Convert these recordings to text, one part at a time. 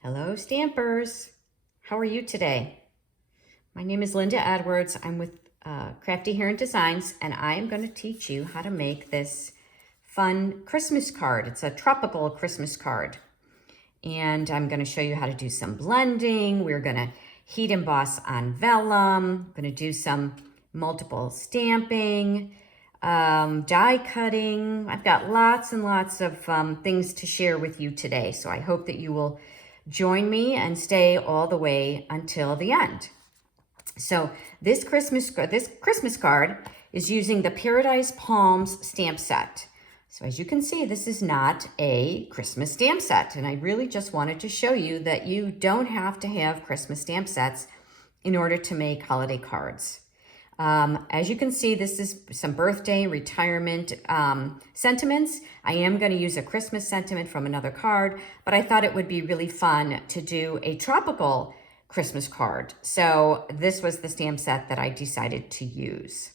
Hello, Stampers. How are you today? My name is Linda Edwards. I'm with Crafty Heron Designs, and I am going to teach you how to make this fun Christmas card. It's a tropical Christmas card. And I'm going to show you how to do some blending. We're going to heat emboss on vellum. I'm going to do some multiple stamping, die cutting. I've got lots and lots of things to share with you today. So I hope that you will join me and stay all the way until the end. So this Christmas card is using the Paradise Palms stamp set. So as you can see, this is not a Christmas stamp set. And I really just wanted to show you that you don't have to have Christmas stamp sets in order to make holiday cards. As you can see, this is some birthday, retirement sentiments. I am going to use a Christmas sentiment from another card, but I thought it would be really fun to do a tropical Christmas card. So this was the stamp set that I decided to use.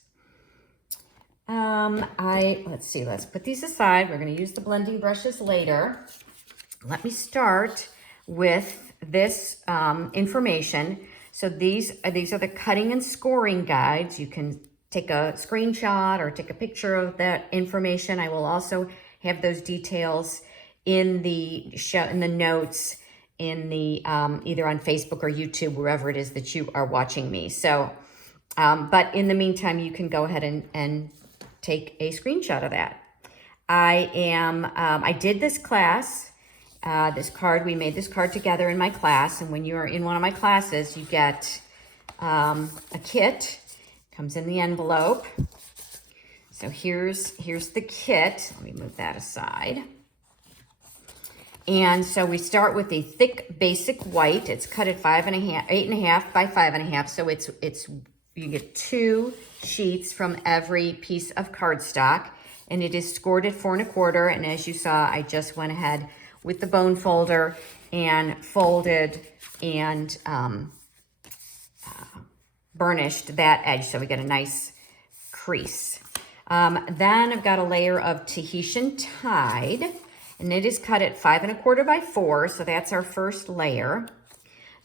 Let's see, let's put these aside. We're going to use the blending brushes later. Let me start with this information. So these are the cutting and scoring guides. You can take a screenshot or take a picture of that information. I will also have those details in the notes in the either on Facebook or YouTube, wherever it is that you are watching me. So, but in the meantime, you can go ahead and take a screenshot of that. I did this class. We made this card together in my class, and when you are in one of my classes, you get a kit. Comes in the envelope. So here's the kit. Let me move that aside. And so we start with a thick basic white. It's cut at 8.5 by 5.5. So it's you get 2 sheets from every piece of cardstock, and it is scored at 4 1/4. And as you saw, I just went ahead with the bone folder and folded and burnished that edge so we get a nice crease. Then I've got a layer of Tahitian Tide, and it is cut at 5 1/4 by 4, so that's our first layer.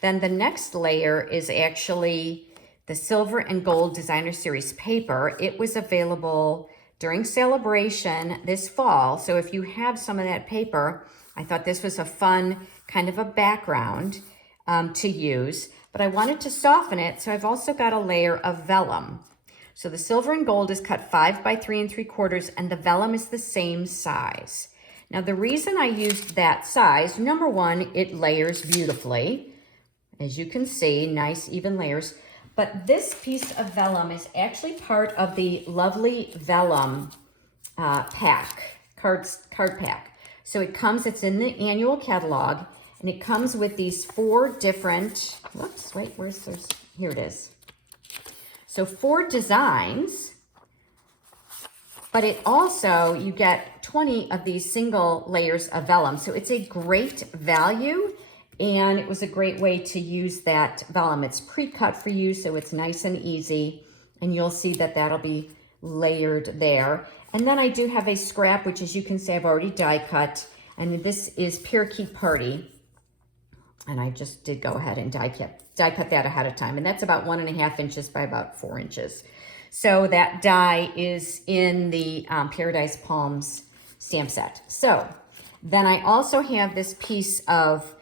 Then the next layer is actually the Silver and Gold Designer Series paper. It was available during celebration this fall, so if you have some of that paper, I thought this was a fun kind of a background to use, but I wanted to soften it, so I've also got a layer of vellum. So the silver and gold is cut 5 by 3 3/4, and the vellum is the same size. Now the reason I used that size, number one, it layers beautifully. As you can see, nice even layers. But this piece of vellum is actually part of the lovely Vellum card pack. So it's in the annual catalog, and it comes with these 4 different, here it is. So 4 designs, but it also, you get 20 of these single layers of vellum. So it's a great value, and it was a great way to use that vellum. It's pre-cut for you, so it's nice and easy, and you'll see that that'll be layered there. And then I do have a scrap, which as you can see, I've already die cut, and this is Parakeet Party. And I just did go ahead and die cut that ahead of time. And that's about 1.5 inches by about 4 inches. So that die is in the Paradise Palms stamp set. So then I also have this piece of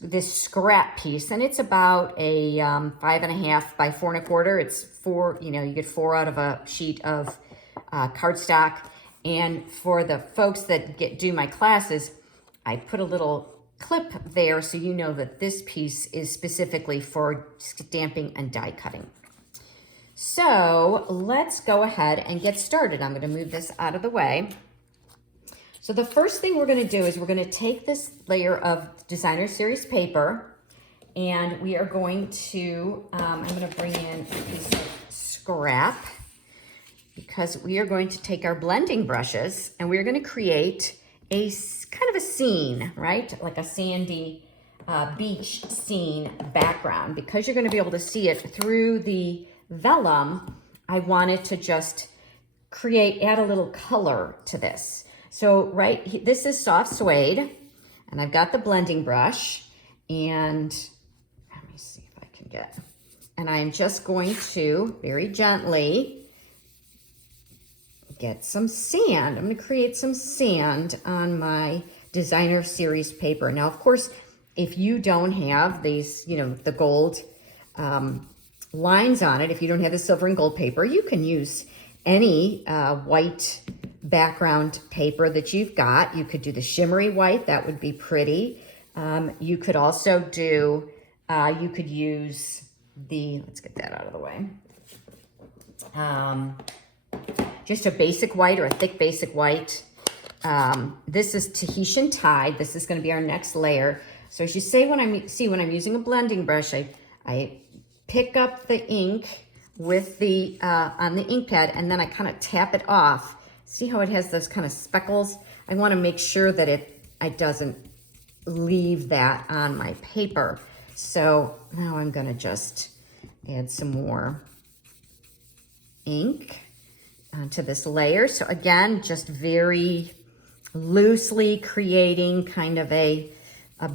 this scrap piece, and it's about a 5.5 by 4 1/4. It's 4, you get 4 out of a sheet of cardstock. And for the folks that do my classes, I put a little clip there so you know that this piece is specifically for stamping and die cutting. So let's go ahead and get started. I'm going to move this out of the way. So the first thing we're going to do is we're going to take this layer of Designer Series paper, and we are going to, I'm going to bring in a piece of scrap, because we are going to take our blending brushes and we're going to create a kind of a scene, right? Like a sandy beach scene background. Because you're going to be able to see it through the vellum, I wanted to just add a little color to this. So this is soft suede, and I've got the blending brush, And let me see if I can get, and I'm just going to very gently get some sand. I'm going to create some sand on my designer series paper. Now, of course, if you don't have these, you know, the gold lines on it, if you don't have the silver and gold paper, you can use any white background paper that you've got. You could do the shimmery white, that would be pretty. You could also do, you could use the, let's get that out of the way. Just a basic white or a thick basic white. This is Tahitian Tide. This is going to be our next layer. So as you see when I'm using a blending brush, I pick up the ink with the on the ink pad, and then I kind of tap it off. See how it has those kind of speckles? I want to make sure that it doesn't leave that on my paper. So now I'm going to just add some more ink onto this layer. So again, just very loosely creating kind of a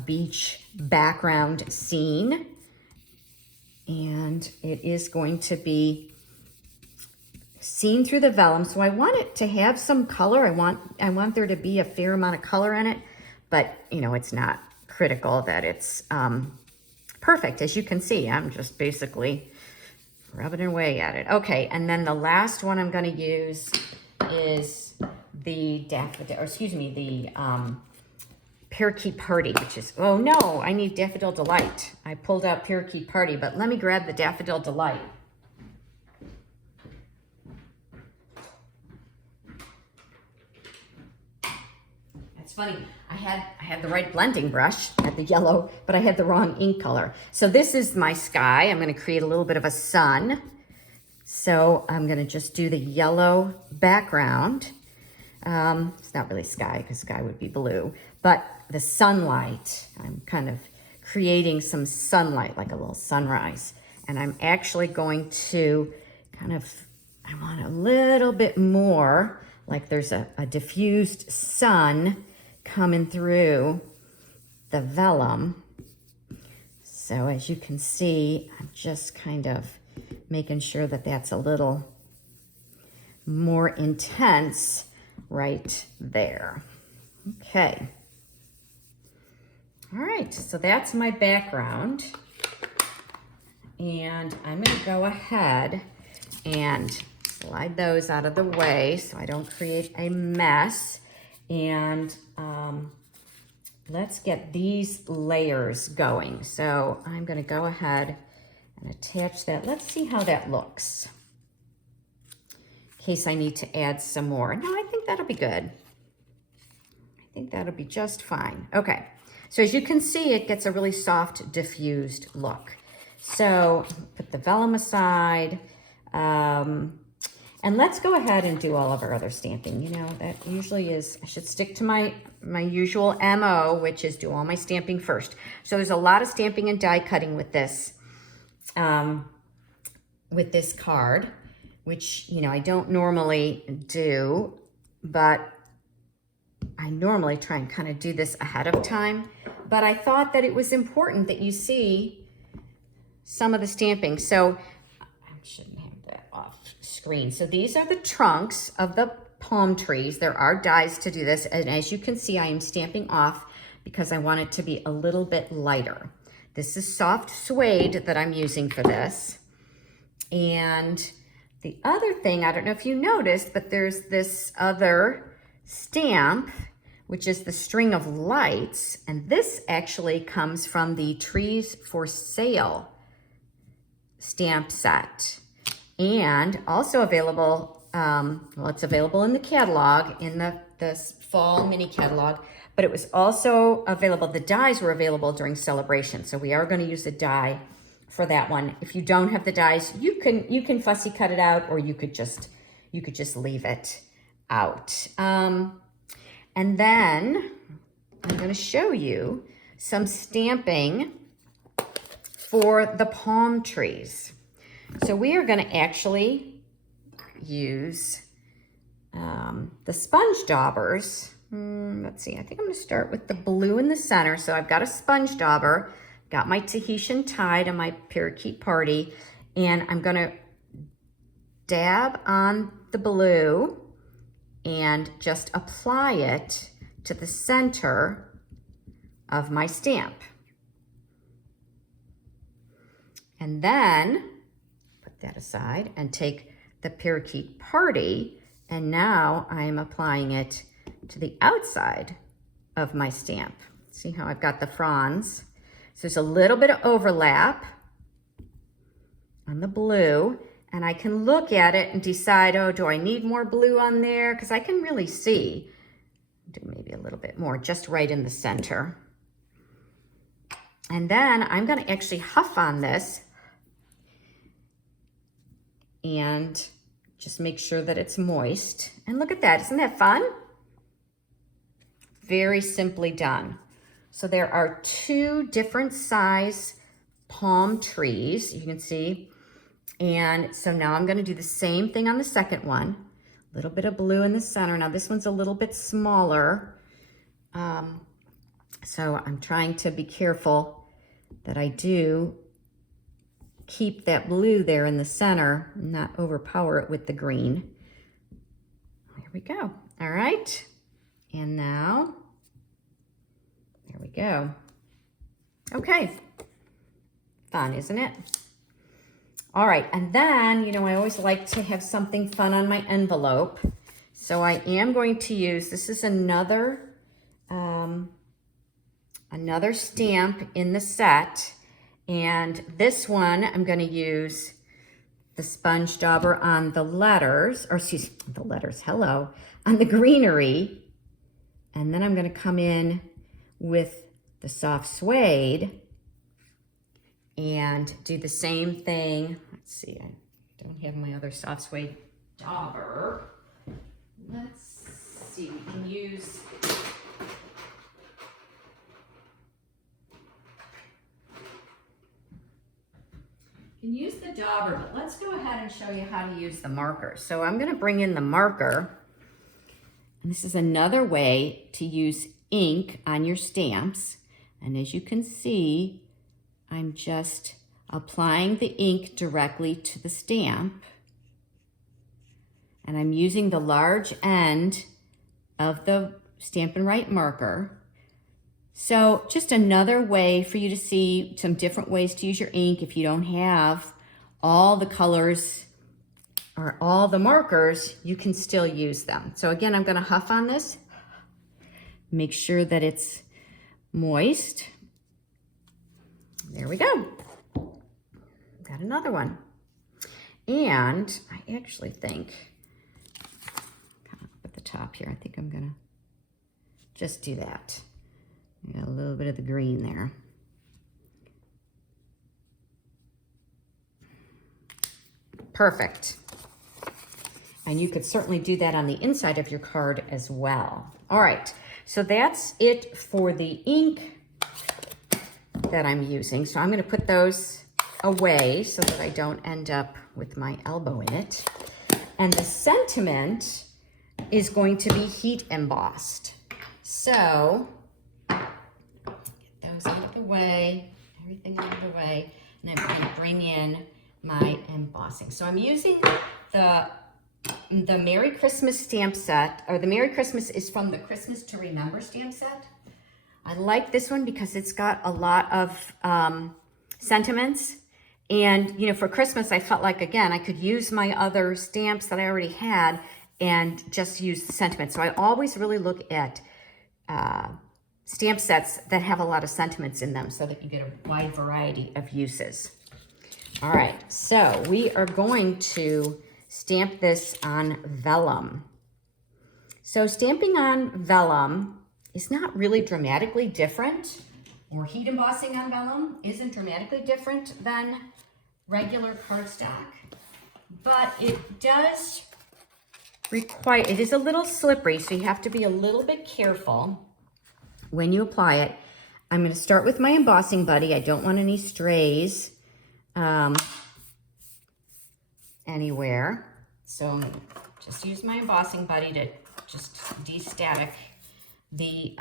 beach background scene. And it is going to be seen through the vellum. So I want it to have some color. I want there to be a fair amount of color in it, but you know, it's not critical that it's perfect. As you can see, I'm just basically rubbing away at it. Okay, and then the last one I'm going to use is the daffodil, or excuse me, the Parakeet Party, which is, oh no, I need Daffodil Delight. I pulled out Parakeet Party, but let me grab the Daffodil Delight. It's funny, I had the right blending brush, I had the yellow, but I had the wrong ink color. So this is my sky. I'm going to create a little bit of a sun. So I'm going to just do the yellow background. It's not really sky, because sky would be blue, but the sunlight, I'm kind of creating some sunlight, like a little sunrise. And I'm actually going to kind of, I want a little bit more, like there's a diffused sun coming through the vellum. So as you can see, I'm just kind of making sure that that's a little more intense right there. Okay. All right, so that's my background. And I'm going to go ahead and slide those out of the way so I don't create a mess. And let's get these layers going. So I'm going to go ahead and attach that. Let's see how that looks, in case I need to add some more. No, I think that'll be good. I think that'll be just fine. Okay, so as you can see, it gets a really soft, diffused look. So put the vellum aside. And let's go ahead and do all of our other stamping. You know, that usually is, I should stick to my usual MO, which is do all my stamping first. So there's a lot of stamping and die cutting with this card, which, you know, I don't normally do, but I normally try and kind of do this ahead of time. But I thought that it was important that you see some of the stamping. So I shouldn't have that off screen. So these are the trunks of the palm trees. There are dies to do this. And as you can see, I am stamping off because I want it to be a little bit lighter. This is soft suede that I'm using for this. And the other thing, I don't know if you noticed, but there's this other stamp, which is the string of lights. And this actually comes from the Trees for Sale stamp set. And also available, well, it's available in the catalog, in the fall mini catalog, but it was also available, the dies were available during celebration. So we are going to use a die for that one. If you don't have the dies, you can fussy cut it out, or you could just leave it out. And then I'm going to show you some stamping for the palm trees. So we are going to actually use the sponge daubers. Let's see, I think I'm going to start with the blue in the center. So I've got a sponge dauber. got my Tahitian Tide on my Parakeet Party, and I'm gonna dab on the blue and just apply it to the center of my stamp. And then put that aside and take the Parakeet Party, and now I'm applying it to the outside of my stamp. See how I've got the fronds? So there's a little bit of overlap on the blue, and I can look at it and decide, oh, do I need more blue on there? Because I can really see, do maybe a little bit more, just right in the center. And then I'm gonna actually huff on this and just make sure that it's moist. And look at that, isn't that fun? Very simply done. So there are 2 different size palm trees, you can see. And so now I'm gonna do the same thing on the second one. A little bit of blue in the center. Now this one's a little bit smaller. So I'm trying to be careful that I do keep that blue there in the center, not overpower it with the green. There we go. All right. And now, there we go. Okay. Fun, isn't it? All right. And then, you know, I always like to have something fun on my envelope. So I am going to use, this is another stamp in the set. And this one, I'm going to use the sponge dauber on the letters, or excuse me, the letters, hello, on the greenery. And then I'm going to come in with the soft suede and do the same thing. Let's see, I don't have my other soft suede dauber. Let's see, we can use... You can use the dauber, but let's go ahead and show you how to use the marker. So I'm going to bring in the marker, and this is another way to use ink on your stamps. And as you can see, I'm just applying the ink directly to the stamp, and I'm using the large end of the Stampin' Right marker. So just another way for you to see some different ways to use your ink if you don't have all the colors or all the markers, you can still use them. So again, I'm going to huff on this, make sure that it's moist. There we go. Got another one. And I actually think, kind of up at the top here, I think I'm going to just do that. Got a little bit of the green there. Perfect. And you could certainly do that on the inside of your card as well. All right, so that's it for the ink that I'm using. So I'm going to put those away so that I don't end up with my elbow in it. And the sentiment is going to be heat embossed. So out of the way, everything out of the way, and I'm going to bring in my embossing. So I'm using the Merry Christmas stamp set, or the Merry Christmas is from the Christmas to Remember stamp set. I like this one because it's got a lot of sentiments, and you know, for Christmas I felt like, again, I could use my other stamps that I already had and just use the sentiments. So I always really look at stamp sets that have a lot of sentiments in them so that you get a wide variety of uses. All right, so we are going to stamp this on vellum. So stamping on vellum is not really dramatically different, or heat embossing on vellum isn't dramatically different than regular cardstock, but it does require, it is a little slippery, so you have to be a little bit careful when you apply it. I'm going to start with my embossing buddy. I don't want any strays anywhere. So I'm going to just use my embossing buddy to just de-static the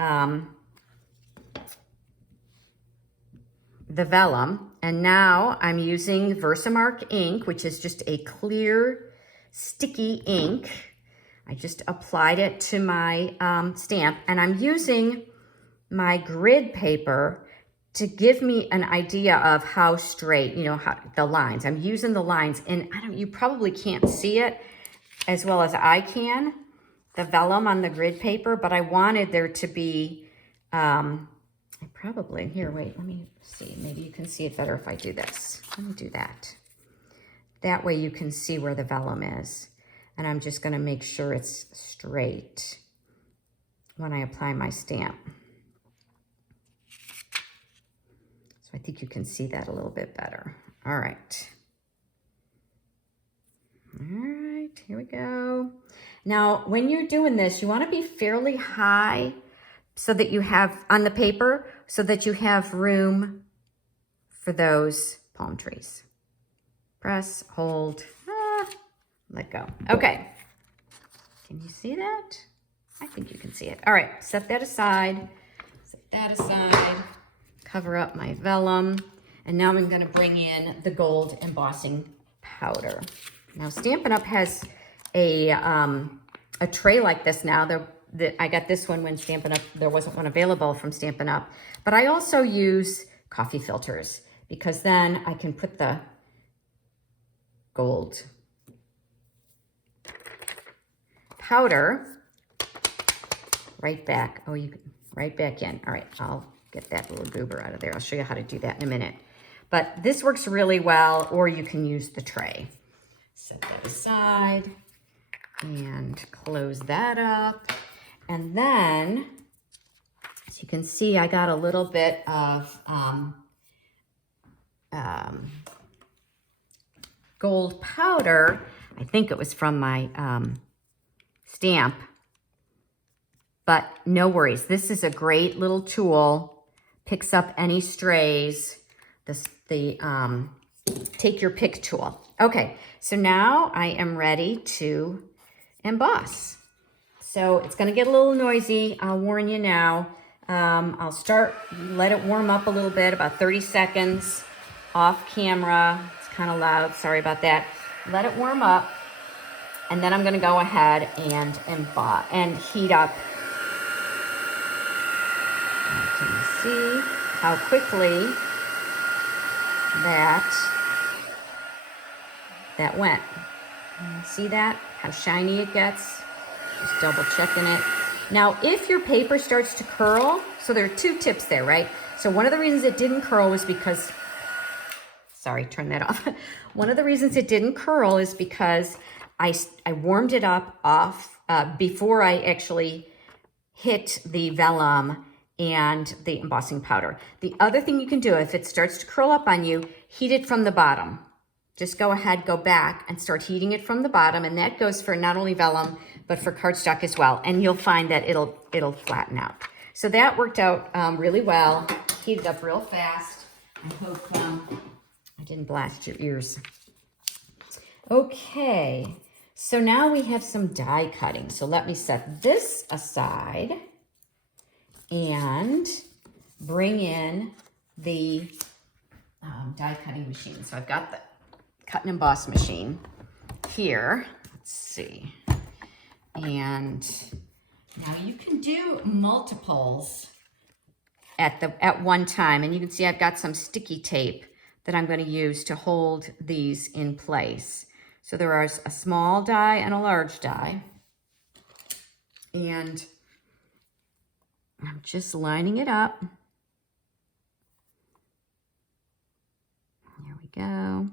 the vellum, and now I'm using Versamark ink, which is just a clear, sticky ink. I just applied it to my stamp, and I'm using my grid paper to give me an idea of how straight, you know, how the lines. I'm using the lines, and you probably can't see it as well as I can, the vellum on the grid paper, but I wanted there to be, here, wait, let me see. Maybe you can see it better if I do this. Let me do that. That way you can see where the vellum is. And I'm just gonna make sure it's straight when I apply my stamp. So I think you can see that a little bit better. All right. All right, here we go. Now, when you're doing this, you wanna be fairly high so that you have, on the paper, so that you have room for those palm trees. Press, hold, let go. Okay, can you see that? I think you can see it. All right, set that aside, cover up my vellum, and now I'm gonna bring in the gold embossing powder. Now, Stampin' Up! Has a tray like this now. I got this one when Stampin' Up! There wasn't one available from Stampin' Up! But I also use coffee filters because then I can put the gold powder right back. Oh, you can right back in. All right, I'll get that little goober out of there. I'll show you how to do that in a minute. But this works really well, or you can use the tray. Set that aside and close that up. And then, as you can see, I got a little bit of gold powder. I think it was from my stamp, but no worries. This is a great little tool. Picks up any strays. Take your pick tool. Okay, so now I am ready to emboss. So it's gonna get a little noisy, I'll warn you now. I'll let it warm up a little bit, about 30 seconds off camera. It's kind of loud, sorry about that. Let it warm up, and then I'm gonna go ahead and emboss and heat up. Can you see how quickly that went? See that? How shiny it gets? Just double checking it. Now, if your paper starts to curl, so there are two tips there, right? So one of the reasons it didn't curl was because, sorry, turn that off. One of the reasons it didn't curl is because I warmed it up before I actually hit the vellum and the embossing powder. The other thing you can do, if it starts to curl up on you, heat it from the bottom. Just go ahead, go back and start heating it from the bottom, and that goes for not only vellum, but for cardstock as well. And you'll find that it'll flatten out. So that worked out really well. Heated up real fast. I hope I didn't blast your ears. Okay, so now we have some die cutting. So let me set this aside and bring in the die cutting machine. So I've got the cut and emboss machine here. Let's see. And now you can do multiples at one time. And you can see I've got some sticky tape that I'm going to use to hold these in place. So there are a small die and a large die. And I'm just lining it up. There we go.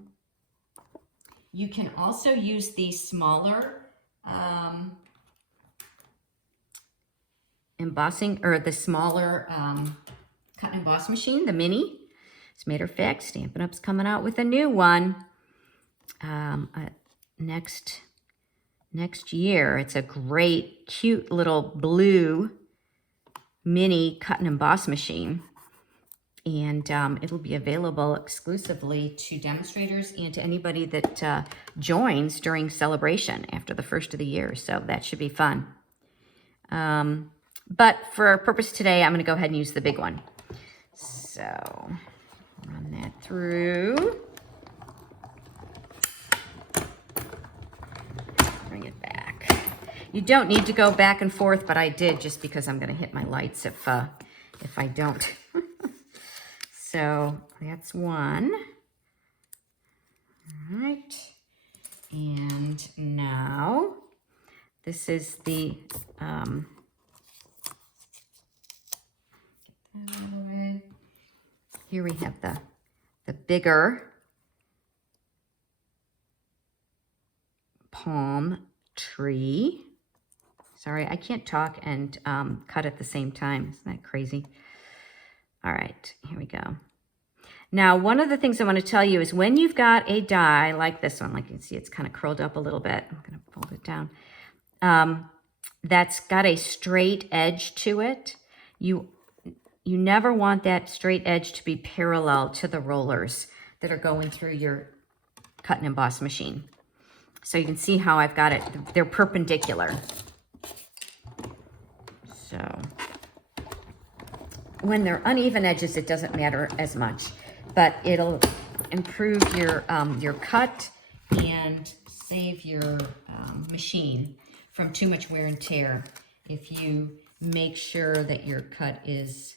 You can also use the smaller embossing, or the smaller cut and emboss machine, the mini. As a matter of fact, Stampin' Up's coming out with a new one next year. It's a great, cute little blue mini cut and emboss machine. And it'll be available exclusively to demonstrators and to anybody that joins during celebration after the first of the year. So that should be fun. But for our purpose today, I'm going to go ahead and use the big one. So Run that through. Bring it back. You don't need to go back and forth, but I did just because I'm going to hit my lights if I don't. So that's one. All right. And now this is the, get that out of the way. Here we have the bigger palm tree. Sorry, I can't talk and cut at the same time. Isn't that crazy? All right, here we go. Now, one of the things I want to tell you is when you've got a die like this one, like you can see, it's kind of curled up a little bit. I'm going to fold it down. That's got a straight edge to it. You never want that straight edge to be parallel to the rollers that are going through your cut and emboss machine. So you can see how I've got it. They're perpendicular. So when they're uneven edges, it doesn't matter as much, but it'll improve your cut and save your machine from too much wear and tear if you make sure that your cut is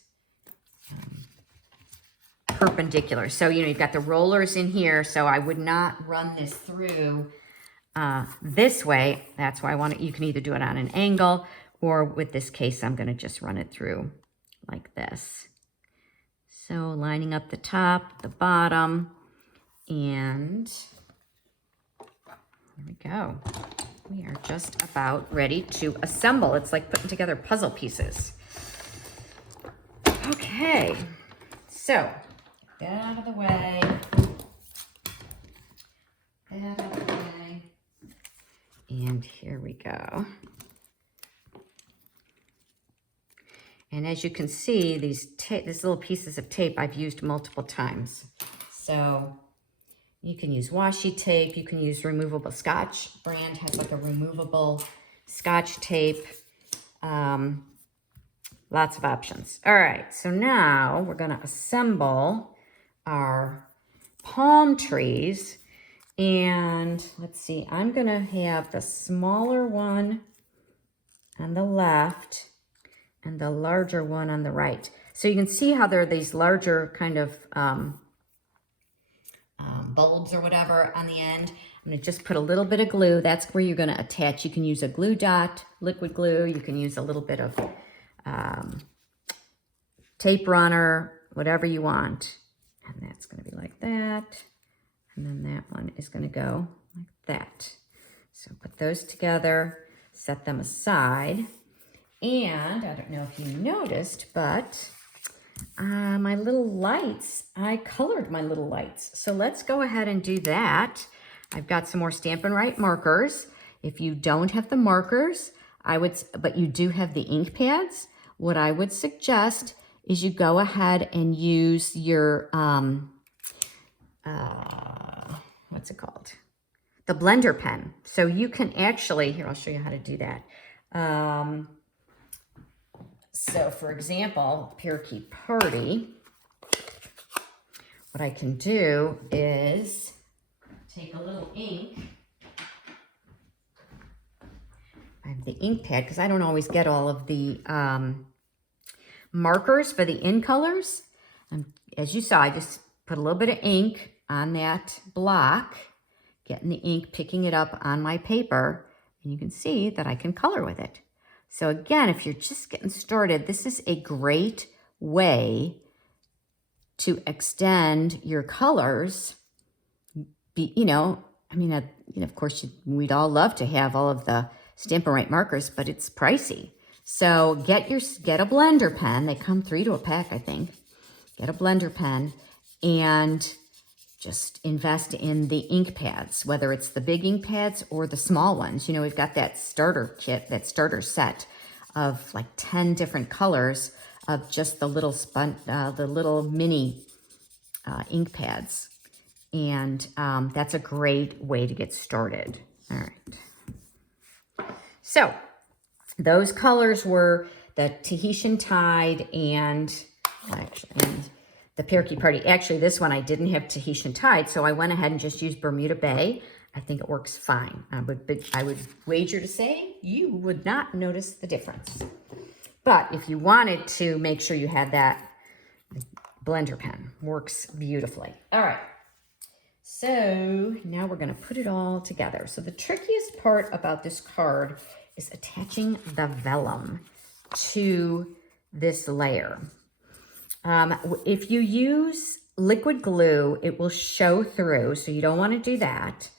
perpendicular. So, you know, you've got the rollers in here, so I would not run this through this way. That's why I want it. You can either do it on an angle, or with this case, I'm going to just run it through like this. So lining up the top, the bottom, and here we go. We are just about ready to assemble. It's like putting together puzzle pieces. Okay, so get that out of the way. That out of the way. And here we go. And as you can see, these little pieces of tape I've used multiple times. So you can use washi tape, you can use removable Scotch. Brand has like a removable Scotch tape. Lots of options. All right, so now we're gonna assemble our palm trees. And let's see, I'm gonna have the smaller one on the left and the larger one on the right. So you can see how there are these larger kind of bulbs or whatever on the end. I'm gonna just put a little bit of glue. That's where you're gonna attach. You can use a glue dot, liquid glue. You can use a little bit of tape runner, whatever you want. And that's gonna be like that. And then that one is gonna go like that. So put those together, set them aside. And I don't know if you noticed, but my little lights, I colored my little lights. So let's go ahead and do that. I've got some more Stampin' Up markers. If you don't have the markers, but you do have the ink pads, what I would suggest is you go ahead and use your, what's it called? The blender pen. So you can actually, here, I'll show you how to do that. So for example, Parakeet Party, what I can do is take a little ink. I have the ink pad because I don't always get all of the markers for the in colors. And as you saw, I just put a little bit of ink on that block, getting the ink, picking it up on my paper, and you can see that I can color with it. So again, if you're just getting started, this is a great way to extend your colors. Of course, we'd all love to have all of the Stampin' Up markers, but it's pricey. So get a blender pen. They come 3 to a pack, I think. Get a blender pen and just invest in the ink pads, whether it's the big ink pads or the small ones. You know, we've got that starter kit, that starter set of like 10 different colors of just the little mini ink pads. And that's a great way to get started. All right. So those colors were the Tahitian Tide and the the Parakeet Party. Actually, this one I didn't have Tahitian Tide, so I went ahead and just used Bermuda Bay. I think it works fine. I would wager to say you would not notice the difference. But if you wanted to make sure you had that, blender pen works beautifully. All right. So now we're going to put it all together. So the trickiest part about this card is attaching the vellum to this layer. If you use liquid glue, it will show through, so you don't want to do that.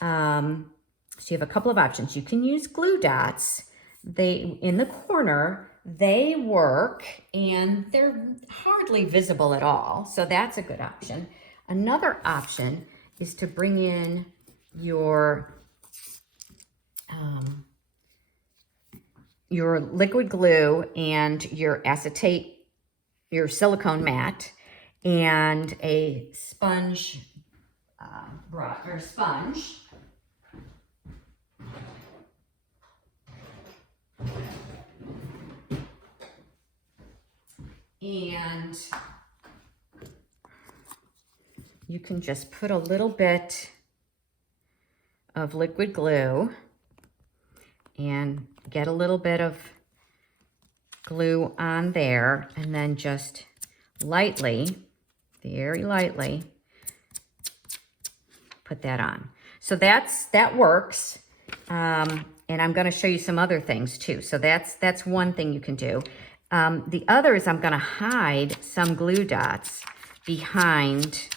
So you have a couple of options. You can use glue dots. In the corner, they work and they're hardly visible at all. So that's a good option. Another option is to bring in your liquid glue and your acetate, your silicone mat, and a sponge brush or sponge. And you can just put a little bit of liquid glue and get a little bit of glue on there, and then just lightly, very lightly, put that on. So that works. And I'm going to show you some other things too. So that's one thing you can do. The other is I'm going to hide some glue dots behind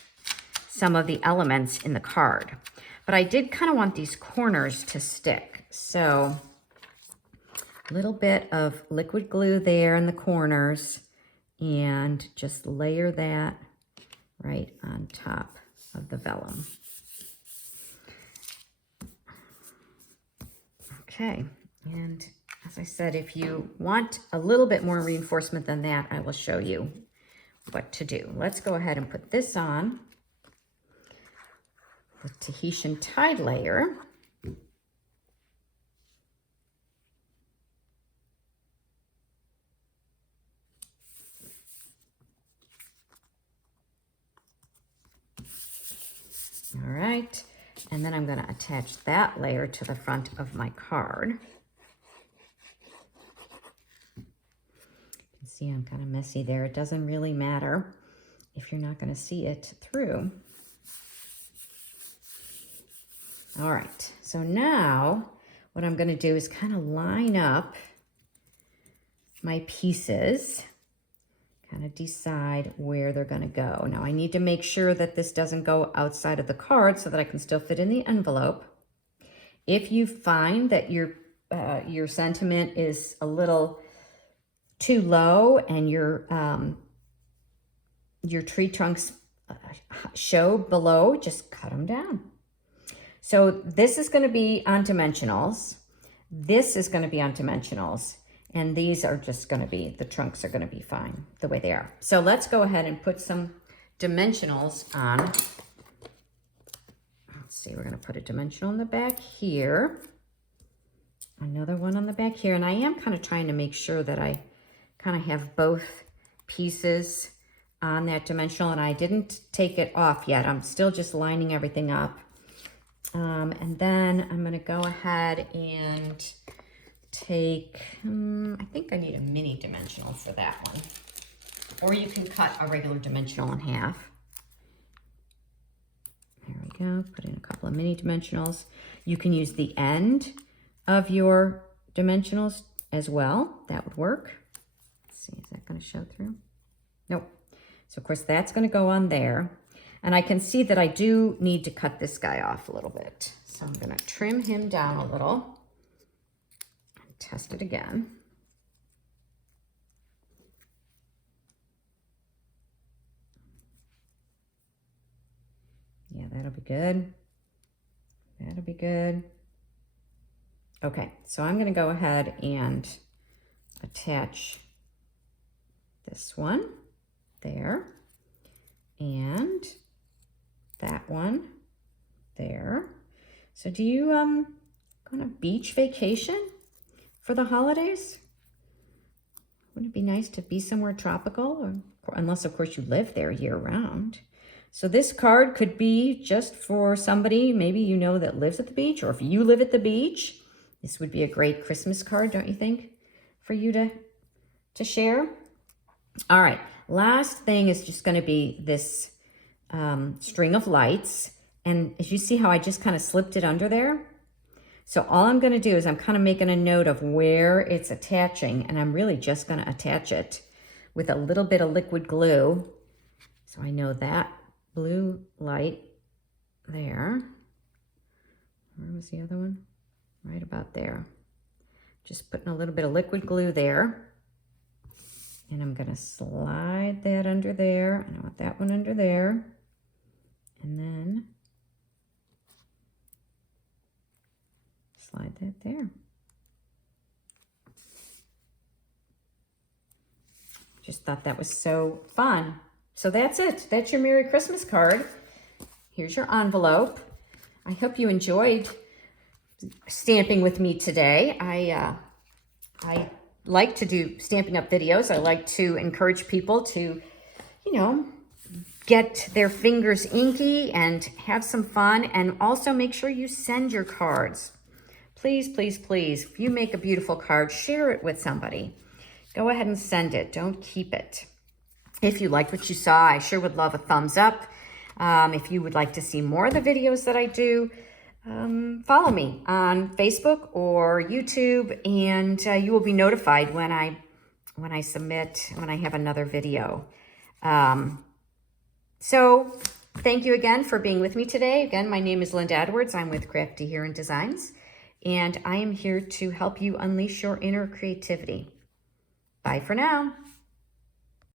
some of the elements in the card. But I did kind of want these corners to stick. So a little bit of liquid glue there in the corners, and just layer that right on top of the vellum. Okay, and as I said, if you want a little bit more reinforcement than that, I will show you what to do. Let's go ahead and put this on the Tahitian Tide layer. All right, and then I'm going to attach that layer to the front of my card. You can see I'm kind of messy there. It doesn't really matter if you're not going to see it through. All right, so now what I'm going to do is kind of line up my pieces, kind of decide where they're going to go. Now I need to make sure that this doesn't go outside of the card so that I can still fit in the envelope. If you find that your sentiment is a little too low and your tree trunks show below, just cut them down. So this is going to be on dimensionals. This is going to be on dimensionals. And these are just going to be, the trunks are going to be fine the way they are. So let's go ahead and put some dimensionals on. Let's see, we're going to put a dimensional in the back here. Another one on the back here. And I am kind of trying to make sure that I kind of have both pieces on that dimensional. And I didn't take it off yet. I'm still just lining everything up. And then I'm going to go ahead and take, I think I need a mini dimensional for that one. Or you can cut a regular dimensional in half. There we go. Put in a couple of mini dimensionals. You can use the end of your dimensionals as well. That would work. Let's see, is that going to show through? Nope. So of course that's going to go on there. And I can see that I do need to cut this guy off a little bit. So I'm going to trim him down a little and test it again. Yeah, that'll be good. That'll be good. Okay, so I'm going to go ahead and attach this one there and that one there. So do you go on a beach vacation for the holidays? Wouldn't it be nice to be somewhere tropical? Or, unless, of course, you live there year-round. So this card could be just for somebody maybe you know that lives at the beach, or if you live at the beach, this would be a great Christmas card, don't you think, for you to share? All right, last thing is just going to be this string of lights. And as you see how I just kind of slipped it under there? So all I'm going to do is I'm kind of making a note of where it's attaching, and I'm really just going to attach it with a little bit of liquid glue. So I know that blue light there. Where was the other one? Right about there. Just putting a little bit of liquid glue there. And I'm going to slide that under there. And I want that one under there. And then slide that there. Just thought that was so fun. So that's it. That's your Merry Christmas card. Here's your envelope. I hope you enjoyed stamping with me today. I like to do Stampin' Up videos. I like to encourage people to, you know, get their fingers inky and have some fun, and also make sure you send your cards. Please, please, please, if you make a beautiful card, share it with somebody. Go ahead and send it. Don't keep it. If you liked what you saw, I sure would love a thumbs up. If you would like to see more of the videos that I do, follow me on Facebook or YouTube, and you will be notified when I have another video. So thank you again for being with me today. Again, my name is Linda Edwards. I'm with Crafty Here Designs, and I am here to help you unleash your inner creativity. Bye for now.